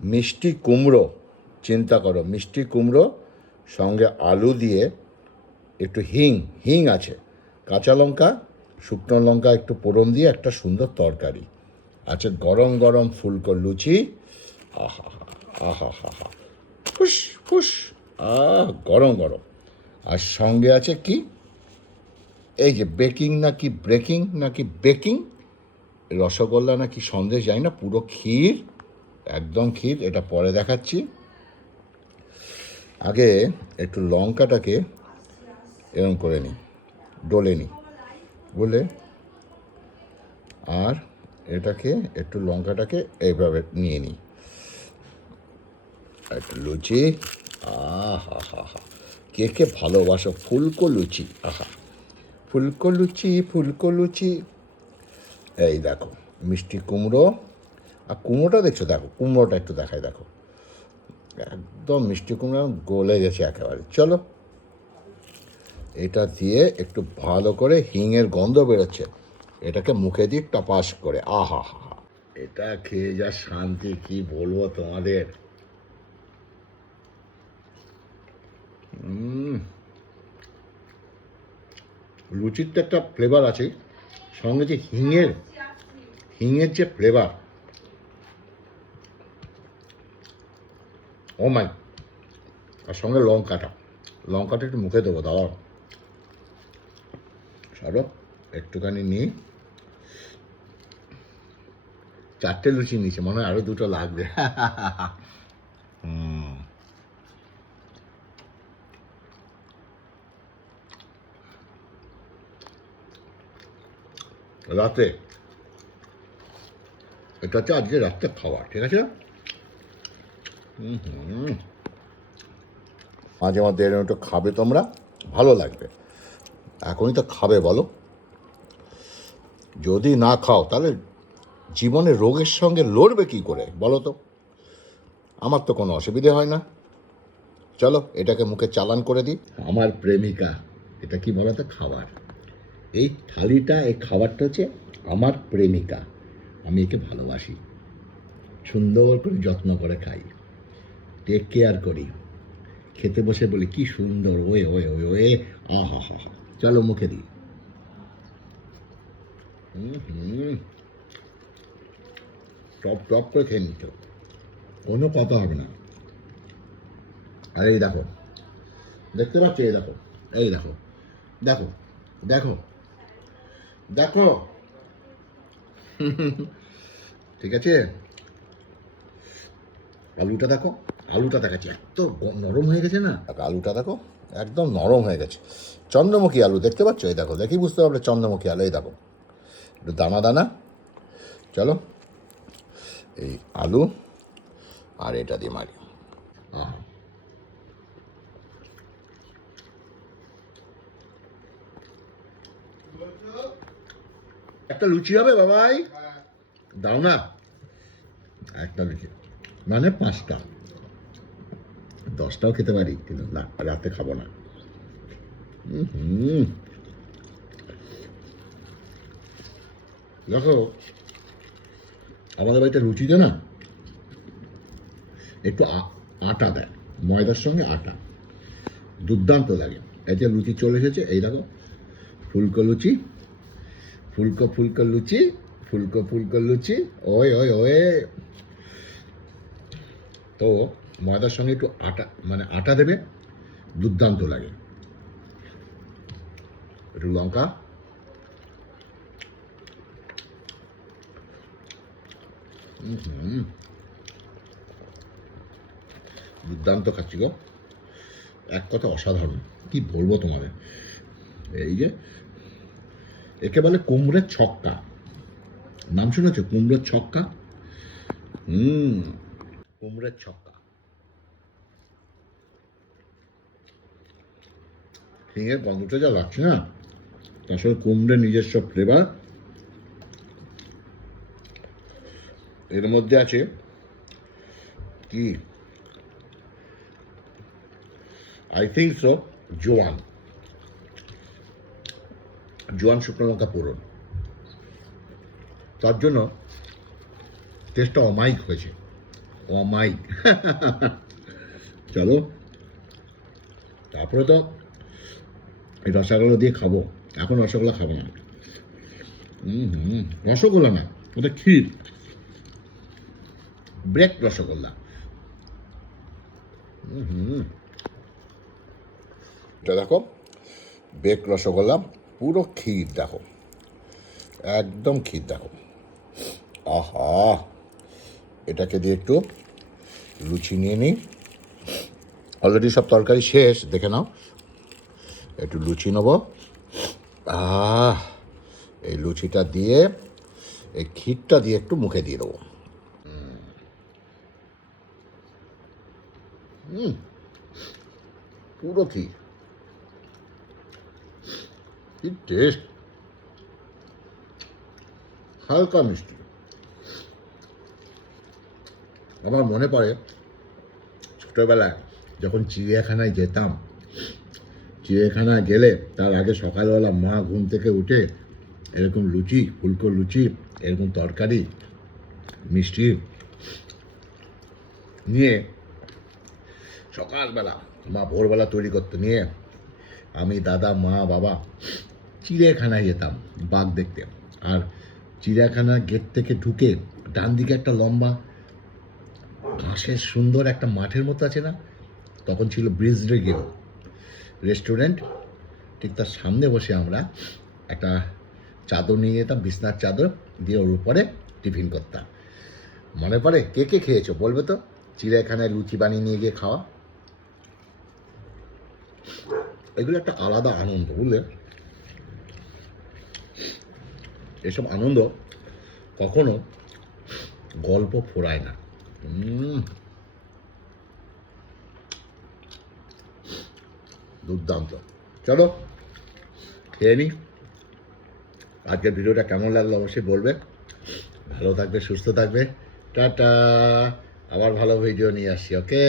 মিষ্টি কুমড়ো, চিন্তা করো, মিষ্টি কুমড়ো সঙ্গে আলু দিয়ে একটু হিং হিং আছে, কাঁচা লঙ্কা, শুকনো লঙ্কা একটু ফোড়ন দিয়ে একটা সুন্দর তরকারি আছে, গরম গরম ফুলকো লুচি। আহা আহা হা হা, ফুস ফুস, গরম গরম। আর সঙ্গে আছে কি, এই যে বেকিং নাকি ব্রেকিং নাকি বেকিং, রসগোল্লা নাকি সন্দেশ, যাই না, পুরো ক্ষীর, একদম ক্ষীর। এটা পরে দেখাচ্ছি। আগে একটু লঙ্কাটাকে এরম করে নিই, ডলে নিই, বুঝলে? আর এটাকে একটু লঙ্কাটাকে এইভাবে নিয়ে নিই। একটু লুচি, আহা হা হা, কে কে ভালোবাসো ফুলকো লুচি, আহা, ফুলকো লুচি ফুলকো লুচি। এই দেখো মিষ্টি কুমড়ো, আর কুমড়োটা দেখছো, দেখো কুমড়োটা একটু দেখায়, দেখো একদম মিষ্টি কুমড়ো গলে গেছে একেবারে। চলো এটা দিয়ে একটু ভালো করে হিঙের গন্ধ বেরোচ্ছে, এটাকে মুখে দিয়ে টপাস করে, আহা হা হা, এটা খেয়ে যা শান্তি কি বলবো তোমাদের। লুচির তো একটা ফ্লেভার আছে, সঙ্গে যে হিঙের হিঙের যে ফ্লেভার, ও মাই, আর সঙ্গে লঙ্কাটা, লঙ্কাটা একটু মুখে দেবো দাদা। সরো একটুখানি নিই, চারটে লুচি নিয়েছে, মনে হয় আরো দুটো লাগবে। রাতে, এটা হচ্ছে আজকে রাত্রে খাওয়া, ঠিক আছে? মাঝে মধ্যে এরকম একটু খাবে তোমরা, ভালো লাগবে। এখনই তো খাবে বলো? যদি না খাও তাহলে জীবনে রোগের সঙ্গে লড়বে কি করে বলো তো? আমার তো কোনো অসুবিধে হয় না। চলো এটাকে মুখে চালান করে দিই। আমার প্রেমিকা, এটা কি বলতো, খাবার, এই থালিটা, এই খাবারটা হচ্ছে আমার প্রেমিকা। আমি একে ভালোবাসি, সুন্দর করে যত্ন করে খাই, টেক কেয়ার করি, খেতে বসে বলি কি সুন্দর, ওয়ে ওয়ে ওয়ে ওয়ে, আহা হা হা। চলো মুখে দিই। টপ টপ করে খেয়ে নিচ্ছ, কোনো কথা হবে না। আর এই দেখো, দেখতে পাচ্ছ, এই দেখো, এই দেখো, দেখো দেখো দেখো, ঠিক আছে? আলুটা দেখো, আলুটা দেখাচ্ছি, এত নরম হয়ে গেছে না, আলুটা দেখো একদম নরম হয়ে গেছে। চন্দ্রমুখী আলু, দেখতে পাচ্ছ? এই দেখো, দেখি বুঝতে পারবে চন্দ্রমুখী আলু, এই দেখো একটু দানা দানা। চলো এই আলু আর এটা দিয়ে মারি, আহ, একটা লুচি হবে বাবাই, দাও না একটা লুচি, মানে 5টা, 10টাও খেতে পারি, কিন্তু না, রাতে খাবো না। দেখো আমাদের বাড়িতে লুচিতে না একটু আটা দেয়, ময়দার সঙ্গে আটা, দুর্দান্ত লাগে। এই যে লুচি চলে এসেছে, এই দেখো, ফুলকো লুচি, ফুলকো ফুলকো লুচি, ফুলকো ফুলকো লুচি, ওই ওই ওই। তো ময়দার সঙ্গে একটু আটা, মানে আটা দেবে, দুর্দান্ত লাগে। একটু লঙ্কা, দুর্দান্ত খাচ্ছি গো, এক কথা অসাধারণ, কি বলবো তোমাদের। এই যে একে বলে কুমড়োর ছক্কা, নাম শুনেছো? কুমড়োর ছক্কা, কুমড়োর ছক্কা, হিঙের গন্ধটা যা লাগছে না, আসলে কুমড়োর নিজস্ব ফ্লেভার এর মধ্যে আছে। কি, আই থিঙ্ক সো, জোয়ান, জোয়ান শুকনো লঙ্কা পোড়ন, তার জন্য টেস্টটা অমায়িক হয়েছে। অমাইক। চলো, তারপরে তো এই রসগোল্লা দিয়ে খাবো। এখন রসগোল্লা খাবো না। রসগোল্লা না, ওটা ক্ষীর, ব্রেক রসগোল্লা। এটা দেখো, বেক রসগোল্লা, পুরো ক্ষীর দেখো, একদম ক্ষীর দেখো। আহা, এটাকে দিয়ে একটু লুচি নিয়ে নিই। অলরেডি সব তরকারি শেষ, দেখে নাও। একটু লুচি নেবো। এই লুচিটা দিয়ে এই ক্ষীরটা দিয়ে একটু মুখে দিয়ে দেবো। পুরো ক্ষীর, কি টেস্ট, হালকা মিষ্টি। আমার মনে পড়ে ছোটোবেলায় যখন চিড়িয়াখানায় যেতাম, চিড়িয়াখানায় গেলে তার আগে সকালবেলা মা ঘুম থেকে উঠে এরকম লুচি, ফুলকো লুচি, এরকম তরকারি, মিষ্টি নিয়ে সকালবেলা মা ভোরবেলা তৈরি করতে নিয়ে আমি, দাদা, মা, বাবা চিড়িয়াখানায় যেতাম বাঘ দেখতে। আর চিড়িয়াখানার গেট থেকে ঢুকে ডান দিকে একটা লম্বা ঘাসের সুন্দর একটা মাঠের মতো আছে না, তখন ছিল ব্রিজ রেগেল রেস্টুরেন্ট, ঠিক তার সামনে বসে আমরা একটা চাদর নিয়ে যেতাম, বিছনার চাদর দিয়ে ওর উপরে টিফিন করতাম। মনে পড়ে? কে কে খেয়েছো বলবে তো? চিড়িয়াখানায় লুচি বানিয়ে নিয়ে গিয়ে খাওয়া, এগুলো একটা আলাদা আনন্দ, বুঝলে? এসব আনন্দ কখনো গল্প ফোরায় না। দুর্দান্ত। চলো খেয়ে নি। আজকের ভিডিওটা কেমন লাগলো অবশ্যই বলবে। ভালো থাকবে, সুস্থ থাকবে, টাটা। আবার ভালো ভিডিও নিয়ে আসছি, ওকে।